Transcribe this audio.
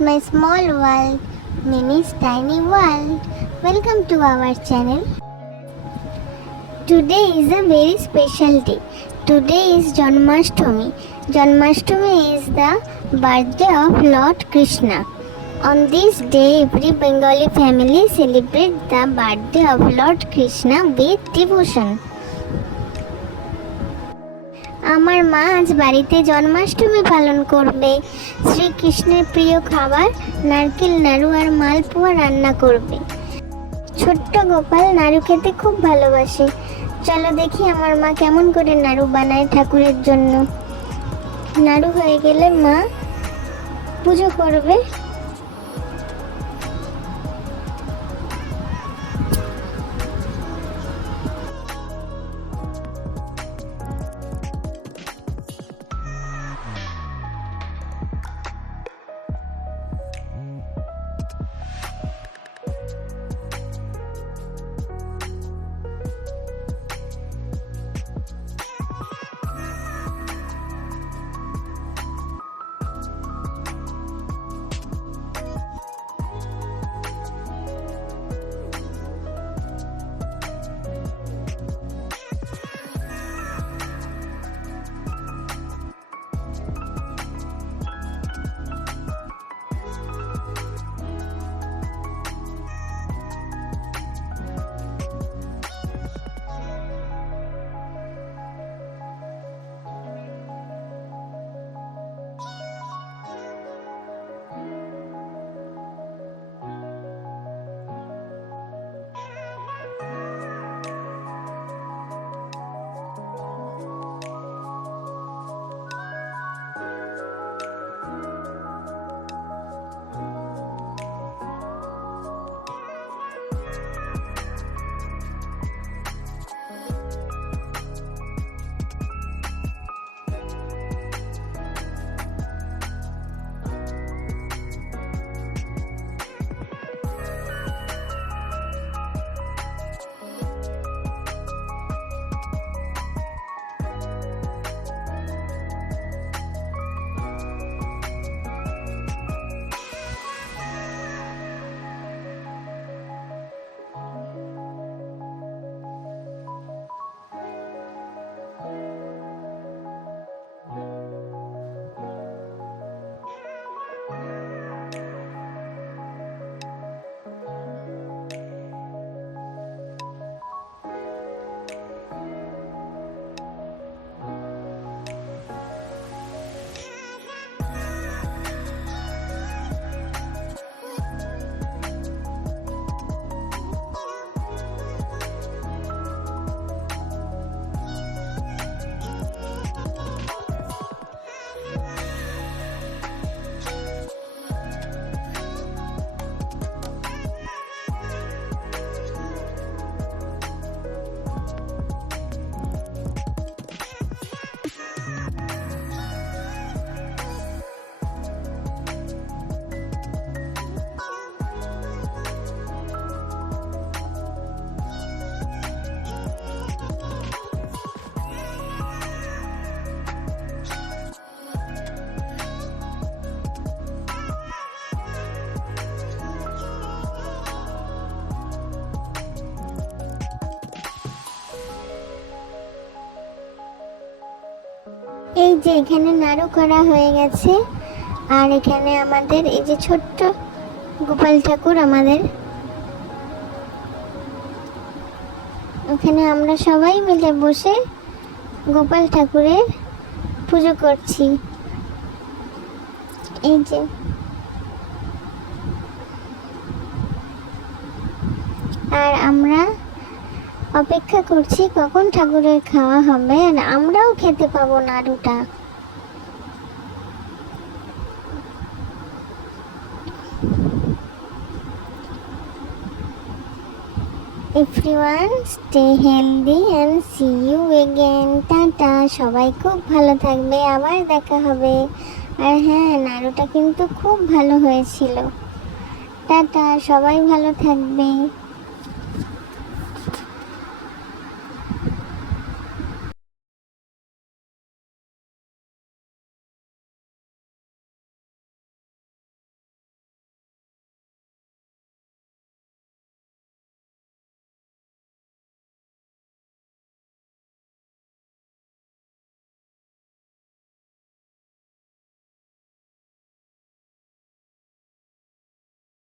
my small world, Mimi's tiny world. Welcome to our channel. Today is a very special day. Today is Janmashtami. Janmashtami is the birthday of Lord Krishna. On this day, every Bengali family celebrate the birthday of Lord Krishna with devotion. আমার মা আজ বাড়িতে জন্মাষ্টমী পালন করবে। শ্রীকৃষ্ণের প্রিয় খাবার নারকেল নাড়ু আর মালপোয়া রান্না করবে। ছোট্ট গোপাল নাড়ু খেতে খুব ভালোবাসে। চলো দেখি আমার মা কেমন করে নাড়ু বানায় ঠাকুরের জন্য। নাড়ু হয়ে গেলে মা পুজো করবে। এই যে এখানে নাড়ু করা হয়ে গেছে আর এখানে আমাদের এই যে ছোট্ট গোপাল ঠাকুর আমাদের ওখানে আমরা সবাই মিলে বসে গোপাল ঠাকুরের পুজো করছি। এই যে আর আমরা অপেক্ষা করছি কখন ঠাকুরের খাওয়া হবে আর আমরাও খেতে পাবো নাড়ুটা। Everyone stay healthy and see you again. Tata, সবাই খুব ভালো থাকবে, আবার দেখা হবে। আর হ্যাঁ, নাড়ুটা কিন্তু খুব ভালো হয়েছিল। টাটা, সবাই ভালো থাকবে।